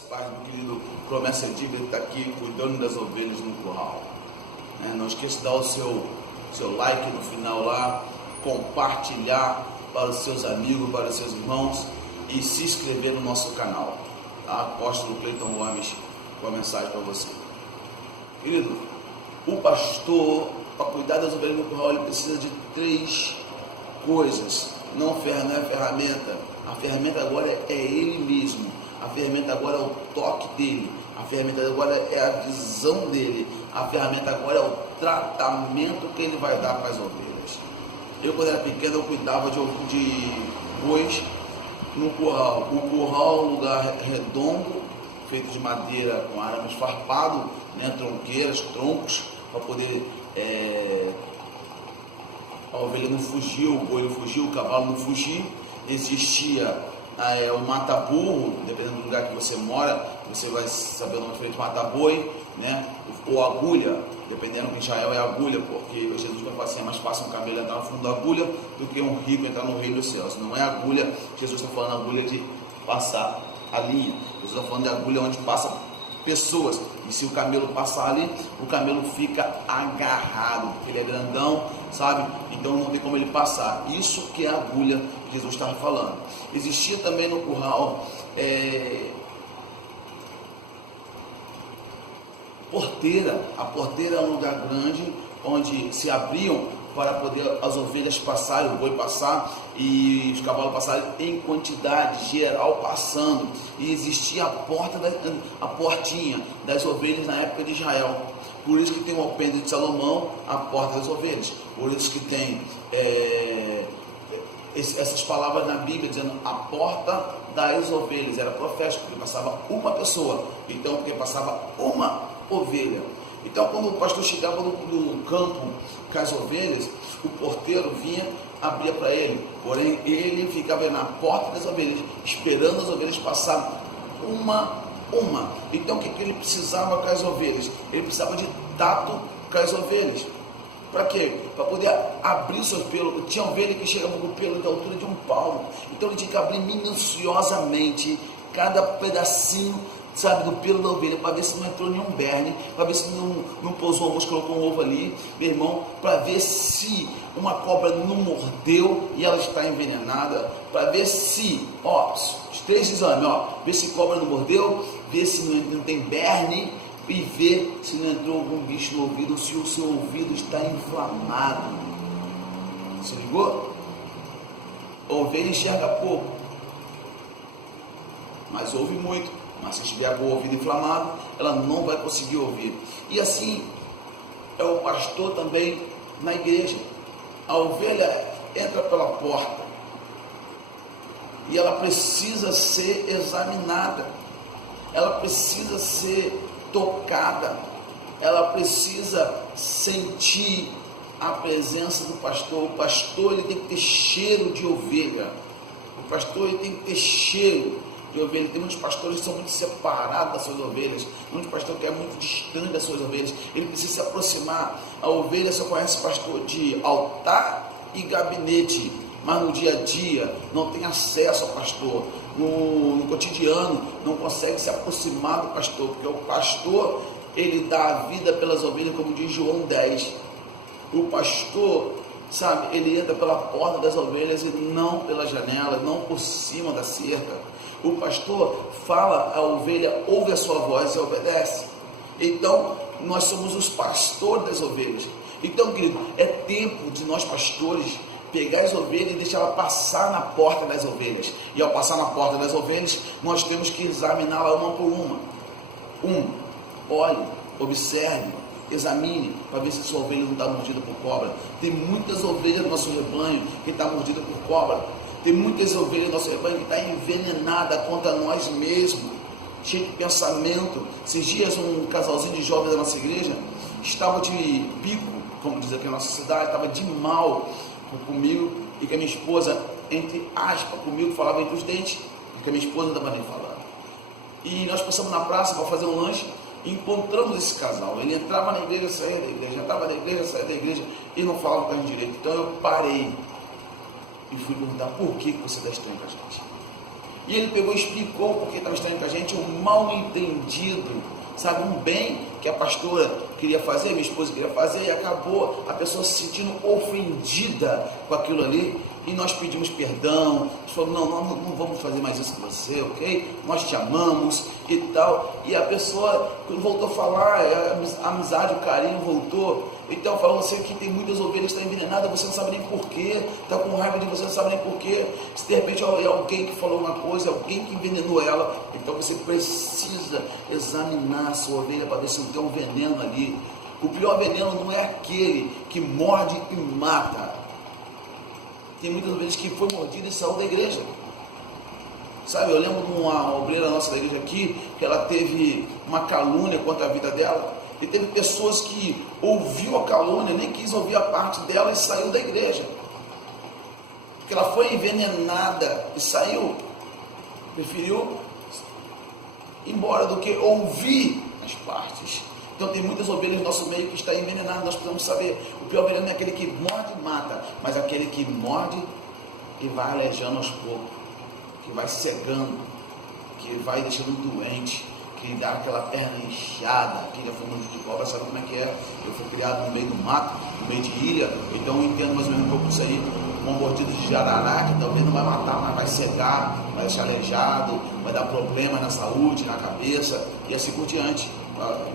participar do querido Promessa de Vida, que está aqui cuidando das ovelhas no curral. Não esqueça de dar o seu like no final lá, compartilhar para os seus amigos, para os seus irmãos e se inscrever no nosso canal. Tá? Apóstolo Cleiton Gomes com a mensagem para você. Querido, o pastor, para cuidar das ovelhas no curral, ele precisa de 3 coisas. Não é ferramenta. A ferramenta agora é ele mesmo. A ferramenta agora é o toque dele. A ferramenta agora é a visão dele. A ferramenta agora é o tratamento que ele vai dar para as ovelhas. Eu, quando era pequeno, eu cuidava de bois no curral. O curral é um lugar redondo, feito de madeira com arame farpado, tronqueiras, troncos, para poder a ovelha não fugir, o boi não fugir, o cavalo não fugir. Existia o mata-burro, dependendo do lugar que você mora, você vai saber o nome diferente, mata-boi, ou agulha, dependendo que em Israel é agulha, porque Jesus vai falar assim, é mais fácil um camelo entrar no fundo da agulha do que um rico entrar no reino dos céus. Não é agulha, Jesus está falando agulha de passar a linha, Jesus está falando de agulha onde passa pessoas, e se o camelo passar ali, o camelo fica agarrado, porque ele é grandão, sabe? Então não tem como ele passar. Isso que é a agulha que Jesus estava falando. Existia também no curral porteira. A porteira é um lugar grande onde se abriam para poder as ovelhas passarem, o boi passar e os cavalos passarem em quantidade, geral passando. E existia a portinha das ovelhas na época de Israel. Por isso que tem o alpendre de Salomão, a porta das ovelhas. Por isso que tem essas palavras na Bíblia dizendo a porta das ovelhas. Era profético, porque passava uma pessoa, então porque passava uma ovelha. Então, quando o pastor chegava no campo com as ovelhas, o porteiro vinha, abria para ele, porém ele ficava na porta das ovelhas, esperando as ovelhas passar uma. Então, o que ele precisava com as ovelhas? Ele precisava de tato com as ovelhas. Para quê? Para poder abrir o seu pelo. Tinha ovelha que chegava com o pelo da altura de um palmo, então ele tinha que abrir minuciosamente cada pedacinho, sabe, do pelo da ovelha, para ver se não entrou nenhum berne, para ver se não pousou uma mosca, colocou um ovo ali, meu irmão, para ver se uma cobra não mordeu e ela está envenenada, para ver se, os 3 exames, ver se cobra não mordeu, ver se não tem berne e ver se não entrou algum bicho no ouvido, se o seu ouvido está inflamado. Se ligou? A ovelha enxerga pouco, mas ouve muito. Mas se estiver com o ouvido inflamado, ela não vai conseguir ouvir. E assim é o pastor também na igreja. A ovelha entra pela porta e ela precisa ser examinada, ela precisa ser tocada, ela precisa sentir a presença do pastor. O pastor ele tem que ter cheiro de ovelha. O pastor ele tem que ter cheiro de ovelha. Tem muitos pastores que são muito separados das suas ovelhas, muitos pastores que é muito distante das suas ovelhas. Ele precisa se aproximar. A ovelha só conhece pastor de altar e gabinete, mas no dia a dia não tem acesso ao pastor, no cotidiano não consegue se aproximar do pastor, porque o pastor ele dá a vida pelas ovelhas, como diz João 10. O pastor, sabe, ele entra pela porta das ovelhas e não pela janela, não por cima da cerca. O pastor fala, a ovelha ouve a sua voz e obedece. Então, nós somos os pastores das ovelhas. Então, querido, é tempo de nós pastores pegar as ovelhas e deixar ela passar na porta das ovelhas. E ao passar na porta das ovelhas, nós temos que examiná-la uma por uma. Olhe, observe, examine, para ver se sua ovelha não está mordida por cobra. Tem muitas ovelhas no nosso rebanho que está mordida por cobra. Tem muitas ovelhas no nosso rebanho que está envenenada contra nós mesmos, cheio de pensamento. Esses dias um casalzinho de jovens da nossa igreja estava de bico, como diz aqui na nossa cidade, estava de mal comigo, e que a minha esposa, entre aspas, comigo, falava entre os dentes, e que a minha esposa não estava nem falando. E nós passamos na praça para fazer um lanche, e encontramos esse casal. Ele entrava na igreja, saía da igreja, entrava na igreja, saía da igreja, e não falava com a gente direito. Então eu parei e fui perguntar: por que você dá estranho com a gente? E ele pegou e explicou porque estava estranho com a gente, um mal entendido, sabe, um bem que a pastora queria fazer, minha esposa queria fazer, e acabou a pessoa se sentindo ofendida com aquilo ali, e nós pedimos perdão, falamos, não vamos fazer mais isso com você, ok? Nós te amamos e tal, e a pessoa voltou a falar, a amizade, o carinho voltou. Então falou assim que tem muitas ovelhas que estão envenenadas, você não sabe nem porquê, está com raiva de você, não sabe nem porquê. Se de repente é alguém que falou uma coisa, alguém que envenenou ela, então você precisa examinar a sua ovelha para ver se não tem um veneno ali. O pior veneno não é aquele que morde e mata. Tem muitas ovelhas que foi mordida e saiu da igreja. Sabe, eu lembro de uma obreira nossa da igreja aqui, que ela teve uma calúnia contra a vida dela. E teve pessoas que ouviu a calúnia, nem quis ouvir a parte dela e saiu da igreja. Porque ela foi envenenada e saiu. Preferiu ir embora do que ouvir as partes. Então tem muitas ovelhas no nosso meio que estão envenenadas, nós precisamos saber. O pior veneno é aquele que morde e mata, mas aquele que morde e vai aleijando aos poucos, que vai cegando, que vai deixando doente, que dá aquela perna inchada. Quem já foi no de cobra sabe como é que é. Eu fui criado no meio do mato, no meio de ilha, então eu entendo mais ou menos um pouco disso aí. Uma mordida de jararaca que talvez não vai matar, mas vai cegar, vai deixar aleijado, vai dar problema na saúde, na cabeça e assim por diante.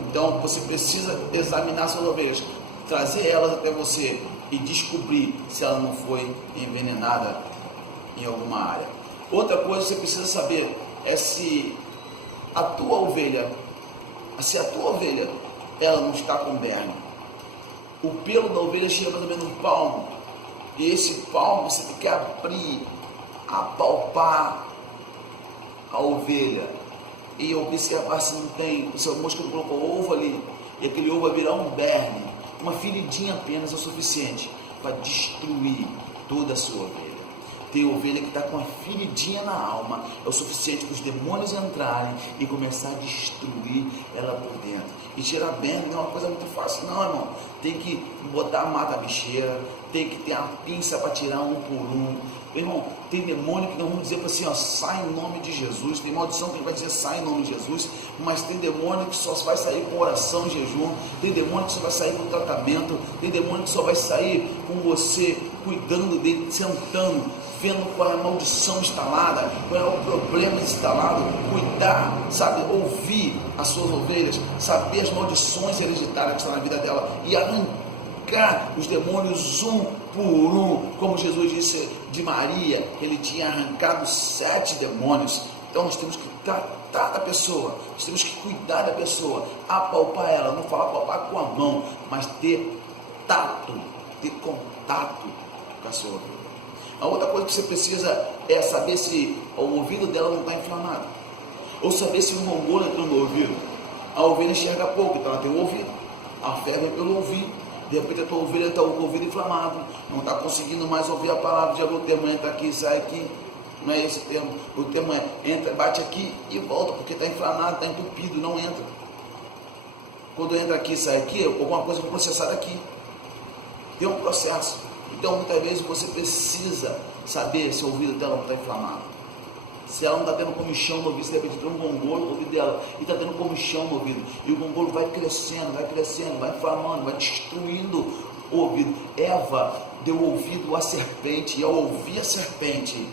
Então você precisa examinar suas ovelhas, trazer elas até você e descobrir se ela não foi envenenada em alguma área. Outra coisa que você precisa saber é se a tua ovelha ela não está com berne. O pelo da ovelha chega mais ou menos no palmo, e esse palmo você tem que abrir, apalpar a ovelha e observar se não tem, o seu mosquito colocou ovo ali, e aquele ovo vai virar um berne. Uma feridinha apenas é o suficiente para destruir toda a sua ovelha. Tem ovelha que está com uma feridinha na alma, é o suficiente para os demônios entrarem e começar a destruir ela por dentro. E tirar berne não é uma coisa muito fácil não, irmão. Tem que botar a mata-bicheira, tem que ter a pinça para tirar um por um. Irmão, tem demônio que não vamos dizer para assim, ó, sai em nome de Jesus. Tem maldição que vai dizer sai em nome de Jesus, mas tem demônio que só vai sair com oração e jejum. Tem demônio que só vai sair com tratamento. Tem demônio que só vai sair com você cuidando dele, sentando, vendo qual é a maldição instalada, qual é o problema instalado, cuidar, sabe, ouvir as suas ovelhas, saber as maldições hereditárias que estão na vida dela e arrancar os demônios um por um, como Jesus disse de Maria, que ele tinha arrancado 7 demônios. Então nós temos que tratar da pessoa, nós temos que cuidar da pessoa, apalpar ela, não falar apalpar com a mão, mas ter tato, ter contato com a sua ovelha. A outra coisa que você precisa é saber se o ouvido dela não está inflamado, ou saber se um rongor entrou no ouvido. A ovelha enxerga pouco, então ela tem o ouvido, a fé vem pelo ouvido. De repente a tua ovelha está com o ouvido inflamado, não está conseguindo mais ouvir a palavra. Já viu o termo entra aqui, sai aqui? Não é esse termo. O termo é entra, bate aqui e volta, porque está inflamado, está entupido, não entra. Quando entra aqui, sai aqui, alguma coisa foi processada aqui. Tem um processo. Então muitas vezes você precisa saber se o ouvido dela não está inflamado. Se ela não está tendo comichão no ouvido, se de repente tem um gongolo no ouvido dela e está tendo comichão no ouvido, e o gongolo vai crescendo, vai inflamando, vai destruindo o ouvido. Eva deu ouvido à serpente, e ao ouvir a serpente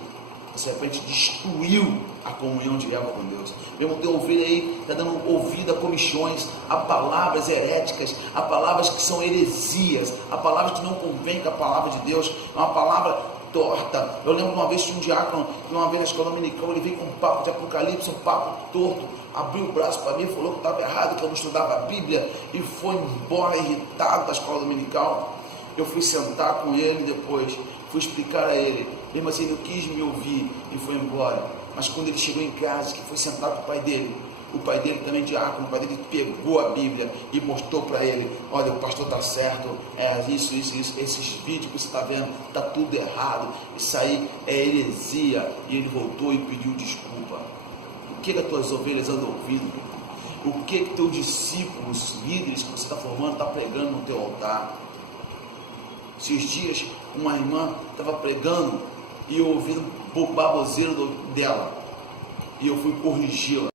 destruiu a comunhão de Eva com Deus. Mesmo tem ovelha aí, está dando ouvido a comichões, a palavras heréticas, a palavras que são heresias, a palavras que não convém com a palavra de Deus, é uma palavra torta. Eu lembro uma vez que um diácono, uma vez na escola dominical, ele veio com um papo de Apocalipse, um papo torto, abriu o braço para mim, falou que estava errado, que eu não estudava a Bíblia, e foi embora irritado da escola dominical. Eu fui sentar com ele depois, fui explicar a ele, mesmo assim ele não quis me ouvir e foi embora. Mas quando ele chegou em casa, que foi sentar com o pai dele também diácono, o pai dele pegou a Bíblia e mostrou para ele, olha, o pastor está certo, isso, esses vídeos que você está vendo, está tudo errado, isso aí é heresia. E ele voltou e pediu desculpa. O que as tuas ovelhas andam ouvindo? O que teus discípulos, líderes que você está formando, está pregando no teu altar? Esses dias uma irmã estava pregando e eu ouvi o baboseiro dela. e eu fui corrigi-la.